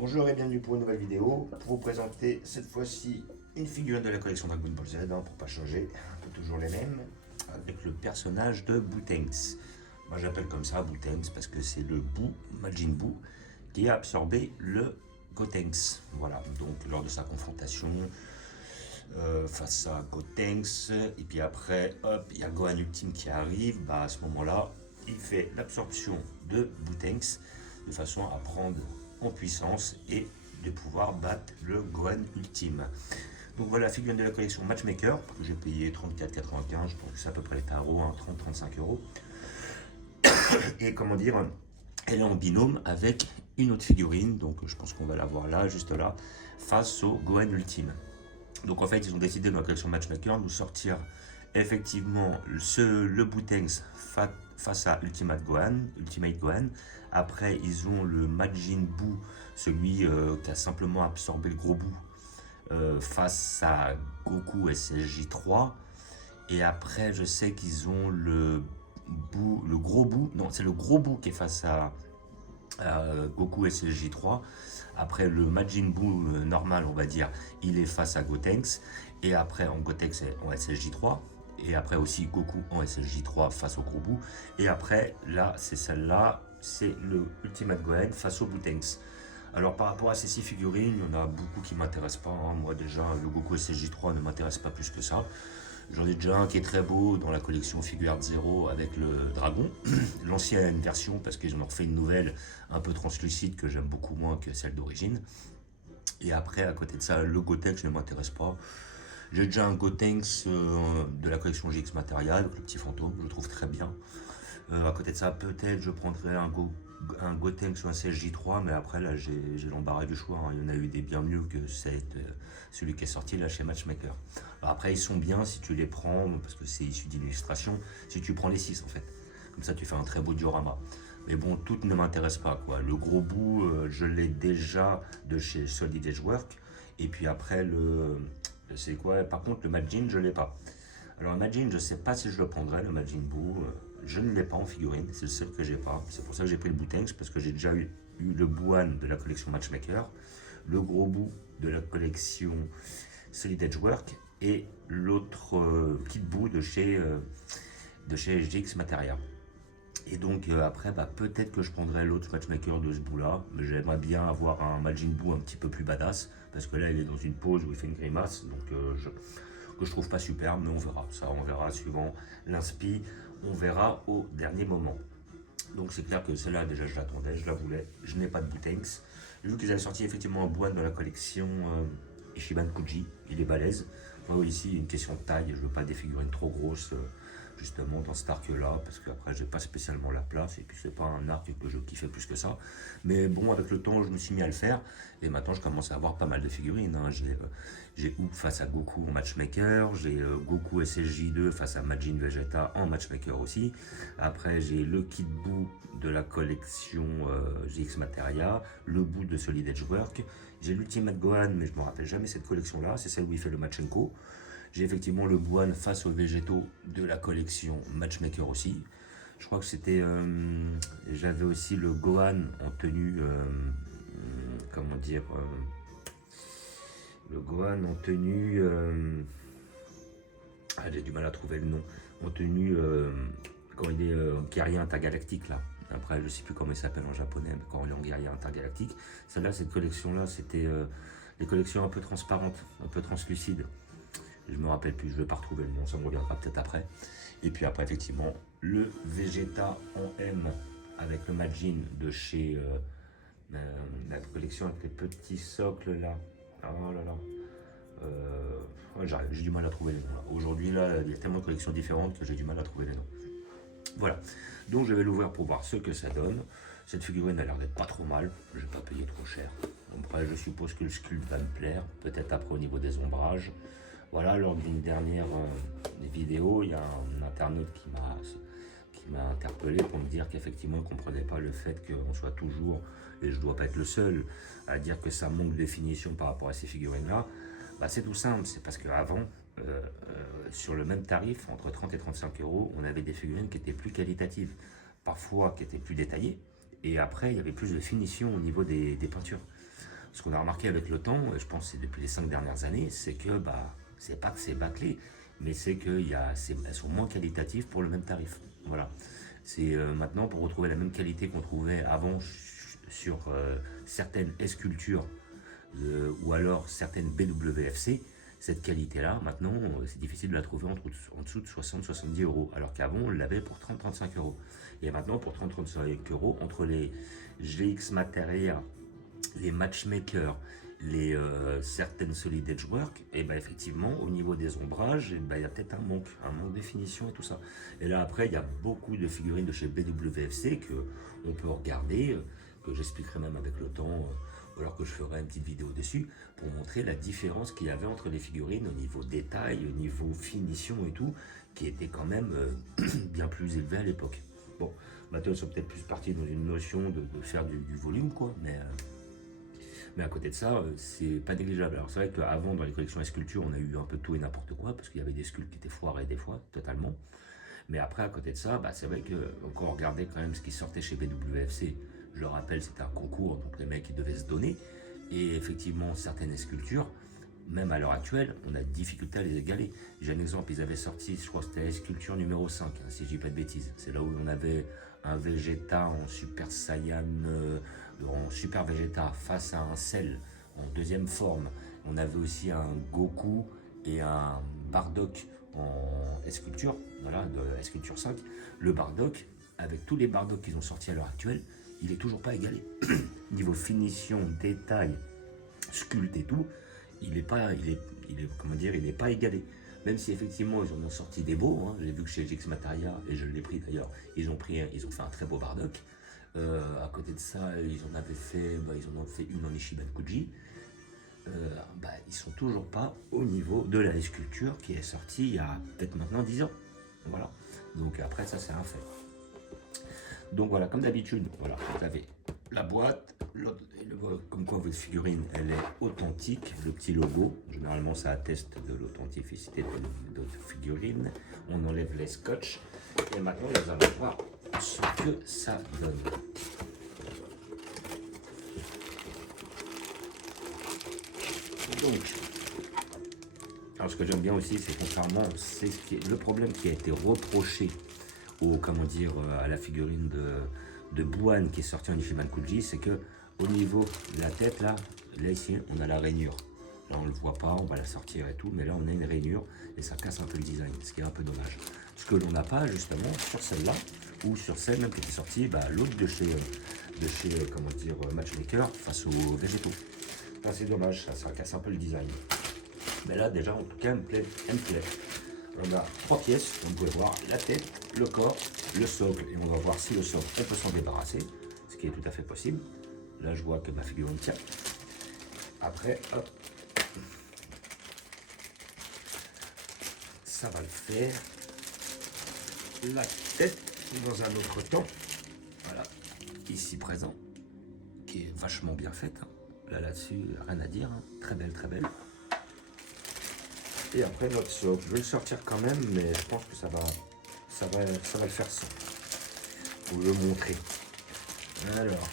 Bonjour et bienvenue pour une nouvelle vidéo. Pour vous présenter cette fois-ci une figurine de la collection Dragon Ball Z, pour pas changer, un peu toujours les mêmes, avec le personnage de Bootenks. Moi j'appelle comme ça Bootenks parce que c'est le Boo, Majin Buu, qui a absorbé le Gotenks. Voilà, donc lors de sa confrontation face à Gotenks, et puis après, hop, il y a Gohan Ultime qui arrive, à ce moment-là, il fait l'absorption de Bootenks de façon à prendre en puissance et de pouvoir battre le Gohan Ultime. Donc voilà la figurine de la collection Matchmaker, que j'ai payé 34,95, je pense que c'est à peu près les tarots, 30-35 euros. Et comment dire, elle est en binôme avec une autre figurine, donc je pense qu'on va la voir là, juste là, face au Gohan Ultime. Donc en fait, ils ont décidé dans la collection Matchmaker de nous sortir effectivement le Bootenks face à Ultimate Gohan. Après, ils ont le Majin Buu, celui qui a simplement absorbé le gros bout, face à Goku SSJ3. Et après, je sais qu'ils ont le gros bout, non, c'est le gros bout qui est face à Goku SSJ3. Après, le Majin Buu normal, on va dire, il est face à Gotenks. Et après, en Gotenks en SSJ3. Et après aussi Goku en SSJ3 face au gros bout. Et après, là, c'est celle-là, c'est le Ultimate Gohan face au Bootenks. Alors par rapport à ces 6 figurines, il y en a beaucoup qui ne m'intéressent pas. Moi déjà, le Goku SSJ3 ne m'intéresse pas plus que ça. J'en ai déjà un qui est très beau dans la collection Figuart Zero avec le dragon. L'ancienne version parce qu'ils en ont refait une nouvelle un peu translucide que j'aime beaucoup moins que celle d'origine. Et après, à côté de ça, le Gotenks ne m'intéresse pas. J'ai déjà un Gotenks de la collection GX Material avec le petit fantôme, je le trouve très bien. À côté de ça, peut-être je prendrais un Gotenks ou un CSJ3, mais après là j'ai l'embarras du choix. Il y en a eu des bien mieux que celui qui est sorti là chez Matchmaker. Alors après ils sont bien si tu les prends, parce que c'est issu d'illustration, si tu prends les 6 en fait. Comme ça tu fais un très beau diorama. Mais bon, toutes ne m'intéressent pas quoi. Le gros bout, je l'ai déjà de chez Solid Edgework. Et puis après c'est quoi? Par contre le Majin je l'ai pas. Alors le Majin je sais pas si je le prendrai, le Majin Buu. Je ne l'ai pas en figurine, c'est le seul que j'ai pas. C'est pour ça que j'ai pris le Bootenks, parce que j'ai déjà eu le Buan de la collection Matchmaker, le gros bout de la collection Solid Edgework et l'autre Kit Buu de chez GX Materia. Et donc après, peut-être que je prendrai l'autre Matchmaker de ce bout là, mais j'aimerais bien avoir un Majin Buu un petit peu plus badass, parce que là il est dans une pose où il fait une grimace, donc que je trouve pas super, mais on verra. Ça, on verra suivant l'inspi, on verra au dernier moment. Donc c'est clair que celle-là, déjà, je l'attendais, je la voulais. Je n'ai pas de Bootenks. J'ai vu qu'ils avaient sorti effectivement un Buan dans la collection Ishiban Kuji. Il est balèze. Moi, ici, une question de taille. Je veux pas des figurines trop grosses, justement, dans cet arc-là, parce qu'après, j'ai pas spécialement la place. Et puis, c'est pas un arc que je kiffais plus que ça. Mais bon, avec le temps, je me suis mis à le faire. Et maintenant, je commence à avoir pas mal de figurines. J'ai Hoop face à Goku en Matchmaker. J'ai Goku SSJ2 face à Majin Vegeta en Matchmaker aussi. Après, j'ai le Kid Buu de la collection GX Materia, le Buu de Solid Edgework. J'ai l'Ultimate Gohan, mais je me rappelle jamais cette collection-là. C'est celle où il fait le Machenko. J'ai effectivement le Buan face aux végétaux de la collection Matchmaker aussi. Je crois que c'était... j'avais aussi le Gohan en tenue... comment dire... le Gohan en tenue... j'ai du mal à trouver le nom. En tenue... quand il est guerrier intergalactique là. Après, je sais plus comment il s'appelle en japonais, mais quand il est en guerrier intergalactique. Celle-là, cette collection-là, c'était les collections un peu transparentes, un peu translucides. Je me rappelle plus, je vais pas retrouver le nom, ça me reviendra peut-être après. Et puis après, effectivement, le Vegeta en M avec le Majin de chez la collection avec les petits socles là. Oh là là. J'ai du mal à trouver les noms. Aujourd'hui, là, il y a tellement de collections différentes que j'ai du mal à trouver les noms. Voilà, donc je vais l'ouvrir pour voir ce que ça donne. Cette figurine a l'air d'être pas trop mal, je vais pas payer trop cher. Après, je suppose que le sculpte va me plaire, peut-être après au niveau des ombrages. Voilà, lors d'une dernière vidéo, il y a un internaute qui m'a interpellé pour me dire qu'effectivement, il ne comprenait pas le fait qu'on soit toujours, et je ne dois pas être le seul, à dire que ça manque de définition par rapport à ces figurines-là. C'est tout simple, c'est parce qu'avant, sur le même tarif, entre 30 et 35 euros, on avait des figurines qui étaient plus qualitatives, parfois qui étaient plus détaillées, et après, il y avait plus de finition au niveau des peintures. Ce qu'on a remarqué avec le temps, je pense que c'est depuis les 5 dernières années, c'est que c'est pas que c'est bâclé, mais c'est qu'elles sont moins qualitatives pour le même tarif. Voilà. C'est maintenant pour retrouver la même qualité qu'on trouvait avant sur certaines S-Culture ou alors certaines BWFC, cette qualité-là, maintenant, c'est difficile de la trouver en dessous de 60-70 euros, alors qu'avant, on l'avait pour 30-35 euros. Et maintenant, pour 30-35 euros, entre les GX Materia, les matchmakers, les certaines Solid Edge Work, et ben effectivement, au niveau des ombrages, ben, il y a peut-être un manque de définition et tout ça. Et là, après, il y a beaucoup de figurines de chez BWFC qu'on peut regarder, que j'expliquerai même avec le temps, ou alors que je ferai une petite vidéo dessus, pour montrer la différence qu'il y avait entre les figurines au niveau détail, au niveau finition et tout, qui était quand même bien plus élevé à l'époque. Bon, maintenant, ils sont peut-être plus partis dans une notion de faire du volume, quoi, mais à côté de ça, c'est pas négligeable. Alors c'est vrai qu'avant, dans les collections S-Culture, on a eu un peu tout et n'importe quoi, parce qu'il y avait des sculptes qui étaient foirés des fois, totalement. Mais après, à côté de ça, c'est vrai que quand on regardait quand même ce qui sortait chez BWFC, je le rappelle, c'était un concours, donc les mecs ils devaient se donner. Et effectivement, certaines sculptures, même à l'heure actuelle, on a difficulté à les égaler. J'ai un exemple, ils avaient sorti, je crois que c'était la sculpture numéro 5, hein, si je dis pas de bêtises. C'est là où on avait un Vegeta en Super Saiyan, en Super Vegeta face à un Cell en deuxième forme. On avait aussi un Goku et un Bardock en S-Culture, voilà, de S-Culture 5. Le Bardock, avec tous les Bardock qu'ils ont sortis à l'heure actuelle, il est toujours pas égalé. Niveau finition, détail, sculpte et tout, il est pas, comment dire, il n'est pas égalé. Même si effectivement ils en ont sorti des beaux, hein. J'ai vu que chez GX Materia, et je l'ai pris d'ailleurs, ils ont fait un très beau Bardock. À côté de ça, ils en ont fait une en Ishiban Kuji. Ils sont toujours pas au niveau de la sculpture qui est sortie il y a peut-être maintenant 10 ans. Voilà. Donc après ça c'est un fait. Donc voilà, comme d'habitude, voilà, vous avez la boîte, comme quoi votre figurine elle est authentique, le petit logo, généralement ça atteste de l'authenticité de votre figurine. On enlève les scotch et maintenant nous allons voir ce que ça donne. Donc, alors ce que j'aime bien aussi, c'est contrairement, c'est le problème qui a été reproché à la figurine de Buan qui est sortie en Ishiban Kuji, c'est que au niveau de la tête, là ici, on a la rainure. Là, on le voit pas, on va la sortir et tout, mais là, on a une rainure et ça casse un peu le design, ce qui est un peu dommage. Ce que l'on n'a pas, justement, sur celle-là, ou sur celle même qui était sortie, l'autre de chez Matchmaker face aux végétaux. Là, c'est dommage, ça casse un peu le design. Mais là, déjà, en tout cas, elle me plaît. On a 3 pièces, vous pouvez voir la tête, le corps, le socle, et on va voir si le socle, on peut s'en débarrasser, ce qui est tout à fait possible. Là, je vois que ma figurine tient. Après, hop, ça va le faire. La tête, dans un autre temps, voilà, ici présent, qui est vachement bien faite. Là-dessus, rien à dire, hein. Très belle, très belle. Et après notre socle, je vais le sortir quand même, mais je pense que ça va le faire sans. Pour le montrer. Alors,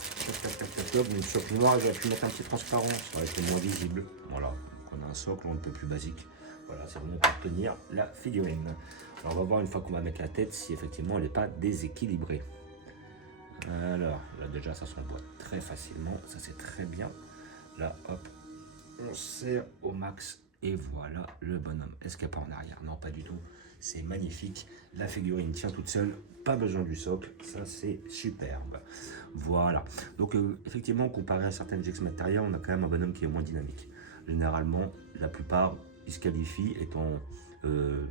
une socle noire, j'aurais pu mettre un petit transparent, ça aurait été moins visible. Voilà, donc on a un socle un peu plus basique. Voilà, c'est vraiment pour tenir la figurine. Alors on va voir une fois qu'on va mettre la tête si effectivement elle n'est pas déséquilibrée. Alors, là déjà ça s'emboîte très facilement, ça c'est très bien. Là, hop, on serre au max. Et voilà le bonhomme. Est-ce qu'il n'y a pas en arrière? Non, pas du tout. C'est magnifique. La figurine tient toute seule. Pas besoin du socle. Ça, c'est superbe. Voilà. Donc, effectivement, comparé à certaines GX Materia, on a quand même un bonhomme qui est moins dynamique. Généralement, la plupart, ils se qualifient étant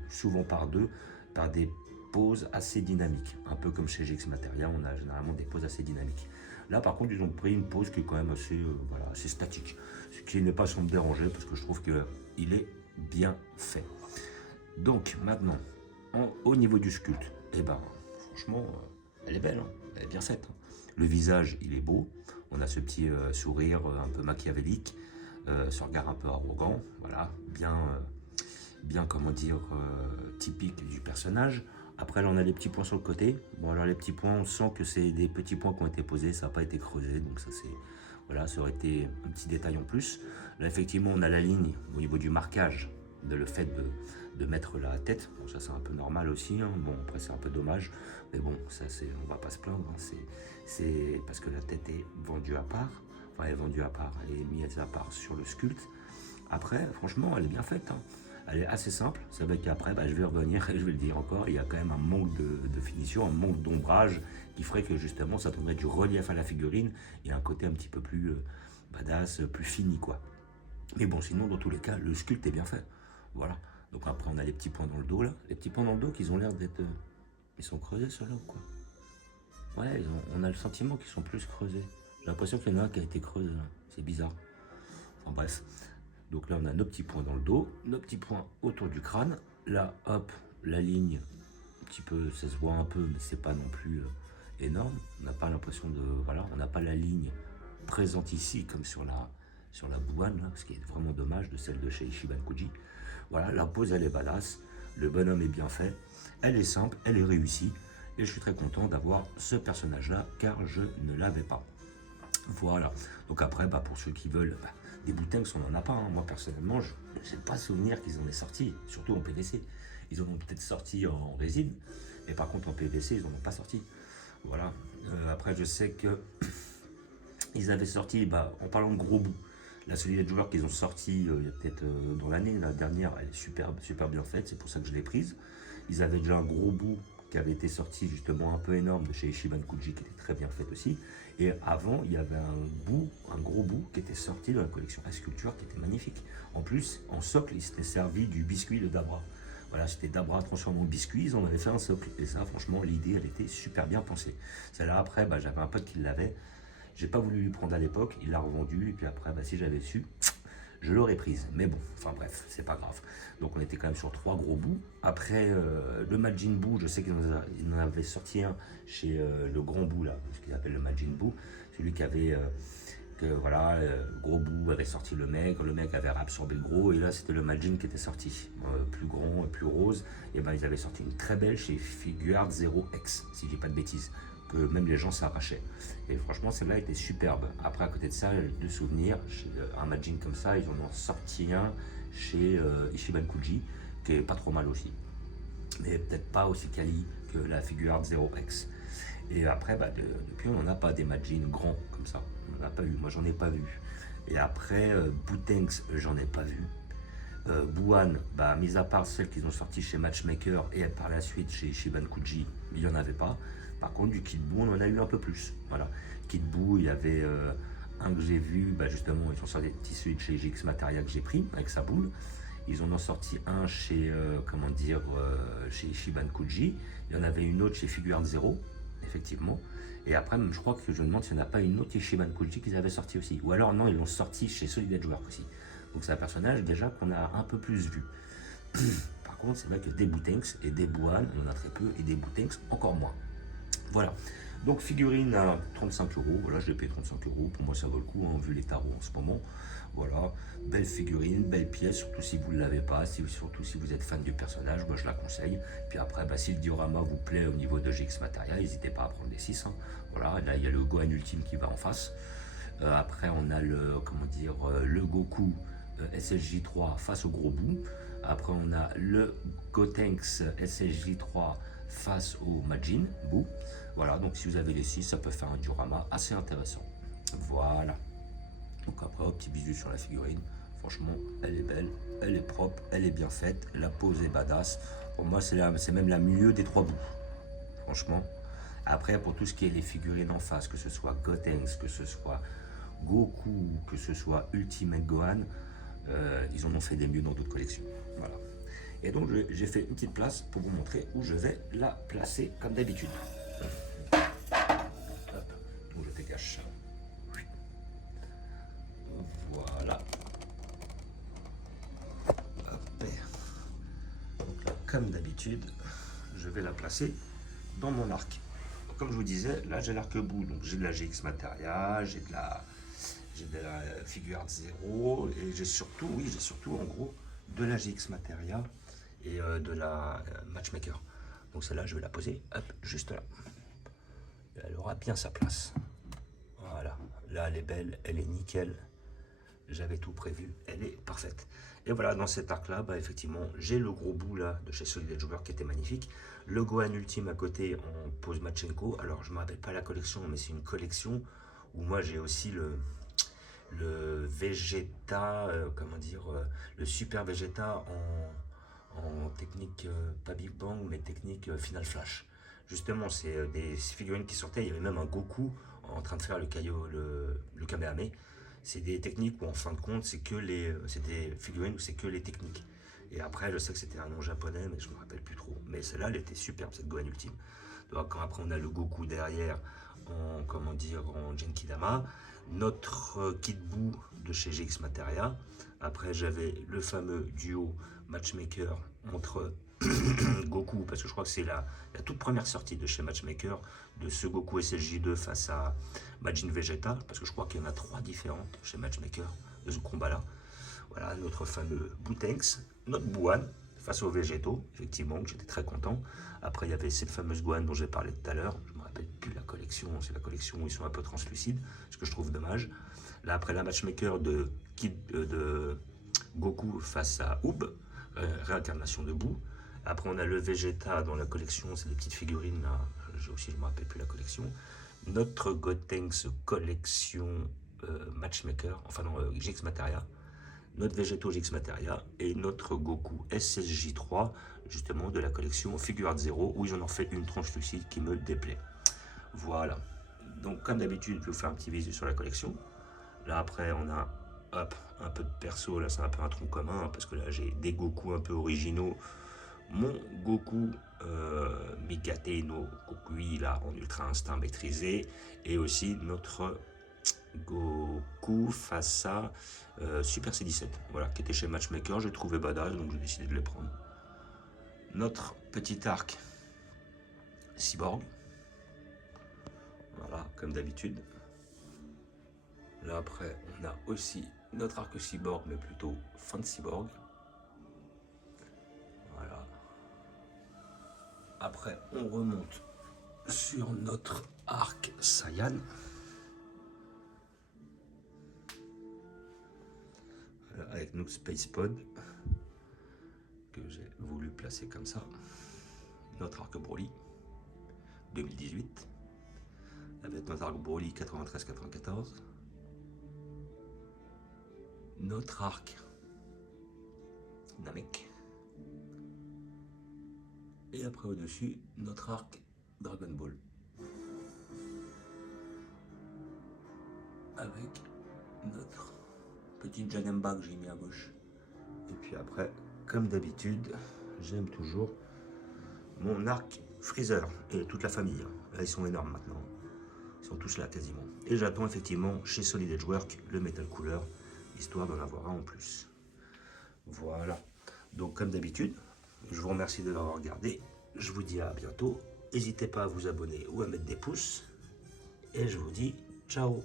souvent par deux, par des poses assez dynamiques. Un peu comme chez GX Materia, on a généralement des poses assez dynamiques. Là, par contre, ils ont pris une pose qui est quand même assez statique. Ce qui n'est pas sans me déranger, parce que je trouve qu'il est bien fait. Donc, maintenant, au niveau du sculpte, franchement, elle est belle, hein, elle est bien faite. Hein. Le visage, il est beau. On a ce petit sourire un peu machiavélique, ce regard un peu arrogant, voilà, bien comment dire, typique du personnage. Après, là, on a les petits points sur le côté. Bon, alors les petits points, on sent que c'est des petits points qui ont été posés, ça n'a pas été creusé, donc ça, c'est Voilà, ça aurait été un petit détail en plus. Là, effectivement, on a la ligne au niveau du marquage, le fait de mettre la tête. Bon, ça, c'est un peu normal aussi. Hein. Bon, après, c'est un peu dommage. Mais bon, ça, on va pas se plaindre. Hein. C'est parce que la tête est vendue à part. Enfin, elle est vendue à part. Elle est mise à part sur le sculpte. Après, franchement, elle est bien faite. Hein. Elle est assez simple. C'est vrai qu'après, je vais revenir et je vais le dire encore, il y a quand même un manque de finition, un manque d'ombrage qui ferait que justement ça donnerait du relief à la figurine et un côté un petit peu plus badass, plus fini quoi. Mais bon, sinon, dans tous les cas, le sculpte est bien fait. Voilà. Donc après, on a les petits points dans le dos là. Les petits points dans le dos qui ont l'air d'être. Ils sont creusés ceux-là ou quoi? Ouais, on a le sentiment qu'ils sont plus creusés. J'ai l'impression qu'il y en a un qui a été creusé là. C'est bizarre. Enfin bref. Donc là, on a nos petits points dans le dos, nos petits points autour du crâne. Là, hop, la ligne, un petit peu, ça se voit un peu, mais c'est pas non plus énorme. On n'a pas l'impression de, voilà, on n'a pas la ligne présente ici comme sur la Buwan, là, ce qui est vraiment dommage de celle de chez Ichiban Kuji. Voilà, la pose, elle est badass, le bonhomme est bien fait, elle est simple, elle est réussie, et je suis très content d'avoir ce personnage-là, car je ne l'avais pas. Voilà, donc après, pour ceux qui veulent, des Boutengs, on n'en a pas. Hein. Moi, personnellement, je n'ai pas souvenir qu'ils en aient sorti, surtout en PVC. Ils en ont peut-être sorti en résine, mais par contre, en PVC, ils n'en ont pas sorti. Voilà. Après, je sais que ils avaient sorti, en parlant de gros bouts, la solide joueur qu'ils ont sorti il y a peut-être dans l'année, la dernière, elle est super, super bien faite, c'est pour ça que je l'ai prise. Ils avaient déjà un gros bout qui avait été sorti justement un peu énorme de chez Ichiban Kuji qui était très bien fait aussi. Et avant, il y avait un gros bout qui était sorti de la collection Sculpture qui était magnifique. En plus, en socle, il s'était servi du biscuit de Dabra. Voilà, c'était Dabra transformé en biscuit, ils en avaient fait un socle. Et ça, franchement, l'idée, elle était super bien pensée. Celle-là, après, j'avais un pote qui l'avait. J'ai pas voulu lui prendre à l'époque, il l'a revendu. Et puis après, si j'avais su, je l'aurais prise. Mais bon, enfin bref, c'est pas grave. Donc on était quand même sur 3 gros bouts. Après, le Majin Buu, je sais qu'il en avait sorti un chez le grand bout, là, ce qu'il appelle le Majin Buu. Celui qui avait, gros bout avait sorti le mec avait absorbé le gros, et là c'était le Majin qui était sorti. Plus grand, plus rose. Et ils avaient sorti une très belle chez Figuarts 0X, si je dis pas de bêtises. Que même les gens s'arrachaient. Et franchement, celle-là était superbe. Après, à côté de ça, de souvenirs, un Majin comme ça, ils en ont sorti un chez Ichiban Kuji, qui est pas trop mal aussi. Mais peut-être pas aussi quali que la Figuarts 0X. Et après, depuis, on n'en a pas des Majin grands comme ça. On n'en a pas eu. Moi, j'en ai pas vu. Et après, Boutengs, j'en ai pas vu. Buwan, mis à part celles qu'ils ont sorties chez Matchmaker et par la suite chez Ichiban Kuji, il n'y en avait pas. Par contre, du Kid Buu, on en a eu un peu plus. Voilà. Kid Buu, il y avait un que j'ai vu, justement, ils ont sorti des tissus de chez GX Materia que j'ai pris avec sa boule. Ils en ont sorti un chez, chez Ichiban Kuji. Il y en avait une autre chez Figuarts Zero, effectivement. Et après, je crois que je me demande s'il n'y en a pas une autre chez Ichiban Kuji qu'ils avaient sorti aussi. Ou alors, non, ils l'ont sorti chez Solid Edge Work aussi. Donc, c'est un personnage déjà qu'on a un peu plus vu. Par contre, c'est vrai que des Boutengs et des Buwan, on en a très peu, et des Boutengs encore moins. Voilà, donc figurine à 35 €, voilà, je l'ai payé 35 €, pour moi ça vaut le coup, vu les tarots en ce moment. Voilà, belle figurine, belle pièce, surtout si vous ne l'avez pas, surtout si vous êtes fan du personnage, moi je la conseille. Puis après, si le diorama vous plaît au niveau de GX Materia, n'hésitez pas à prendre les 6. Hein. Voilà, là il y a le Gohan Ultime qui va en face. Après on a le Goku SSJ3 face au gros bout. Après on a le Gotenks SSJ3 face au Majin Buu. Voilà, donc si vous avez les 6, ça peut faire un diorama assez intéressant. Voilà. Donc après, petit bisou sur la figurine. Franchement, elle est belle, elle est propre, elle est bien faite. La pose est badass. Pour moi, c'est même la mieux des 3 bouts. Franchement. Après, pour tout ce qui est les figurines en face, que ce soit Gotenks, que ce soit Goku, que ce soit Ultimate Gohan, ils en ont fait des mieux dans d'autres collections. Voilà. Et donc j'ai fait une petite place pour vous montrer où je vais la placer comme d'habitude. Où je dégage ça. Voilà. Hop. Donc là, comme d'habitude, je vais la placer dans mon arc. Comme je vous disais, là j'ai l'arc bout, donc j'ai de la GX Materia, j'ai de la Figuarts Zero, et j'ai surtout en gros de la GX Materia et de la Matchmaker. Donc celle-là, je vais la poser juste là. Et elle aura bien sa place. Voilà, Là, elle est belle, elle est nickel. J'avais tout prévu, elle est parfaite. Et voilà, dans cet arc-là, bah, effectivement, j'ai le gros bout là de chez Solid Edge Work qui était magnifique. Le Gohan Ultime à côté en pose Machenko. Alors, je ne me rappelle pas la collection, mais c'est une collection où moi j'ai aussi le Vegeta, comment dire, le Super Vegeta en technique, pas Big Bang, mais technique Final Flash. Justement, c'est des figurines qui sortaient. Il y avait même un Goku en train de faire le Kamehameha. C'est des techniques où en fin de compte, c'est des figurines où c'est que les techniques. Et après, je sais que c'était un nom japonais, mais je me rappelle plus trop. Mais celle-là, elle était superbe, cette Gohan Ultime. Donc après, on a le Goku derrière en, comment dire, en Genkidama. Notre Kid Buu de chez GX Materia. Après, j'avais le fameux duo Matchmaker entre Goku, parce que je crois que c'est la toute première sortie de chez Matchmaker, de ce Goku SLJ2 face à Majin Vegeta, parce que je crois qu'il y en a 3 différentes chez Matchmaker de ce combat-là. Voilà, notre fameux Boutenx, notre Buan face aux végétaux, effectivement, que j'étais très content. Après, il y avait cette fameuse Gohan dont j'ai parlé tout à l'heure. Je ne me rappelle plus la collection, c'est la collection où ils sont un peu translucides, ce que je trouve dommage. Là, après la Matchmaker de Goku face à Oob, réincarnation de Boo. Après, on a le Vegeta dans la collection, c'est des petites figurines, là. Je ne me rappelle plus la collection. Notre Gotenks collection Matchmaker, enfin non, GX Materia. Notre Végéto GX Materia et notre Goku SSJ3, justement de la collection Figure Art 0, où ils en ont fait une tranche lucide qui me déplaît. Voilà. Donc, comme d'habitude, je vais vous faire un petit visu sur la collection. Là, après, on a hop, un peu de perso. Là, c'est un peu un tronc commun, hein, parce que là, j'ai des Goku un peu originaux. Mon Goku Migate no Kokui, là, en Ultra Instinct maîtrisé. Et aussi notre Goku face à Super C17, voilà, qui était chez Matchmaker. J'ai trouvé badass, donc j'ai décidé de les prendre. Notre petit arc Cyborg, voilà, comme d'habitude. Là après, on a aussi notre arc Cyborg, mais plutôt fin de Cyborg. Voilà. Après, on remonte sur notre arc Saiyan. Avec nos Space Pod que j'ai voulu placer comme ça. Notre arc Broly 2018 avec notre arc Broly 93-94. Notre arc Namek. Et après au-dessus, notre arc Dragon Ball. Avec notre petite Janemba que j'ai mis à gauche. Et puis après, comme d'habitude, j'aime toujours mon arc Freezer et toute la famille. Là, ils sont énormes maintenant. Ils sont tous là quasiment. Et j'attends effectivement chez Solid Edge Work le Metal Cooler, histoire d'en avoir un en plus. Voilà. Donc comme d'habitude, je vous remercie de l'avoir regardé. Je vous dis à bientôt. N'hésitez pas à vous abonner ou à mettre des pouces. Et je vous dis ciao.